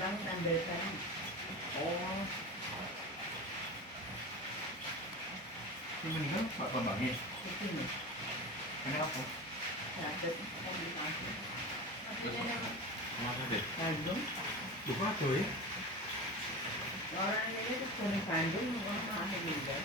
Abang nandaikan. Oh. Yang meninggal Pak Bambangnya? Begini. Kenapa? Sakit komplikasi. Kenapa deh? Bandung. Lupa tuh ya? Orang ini tuh dari Bandung, orang meninggal.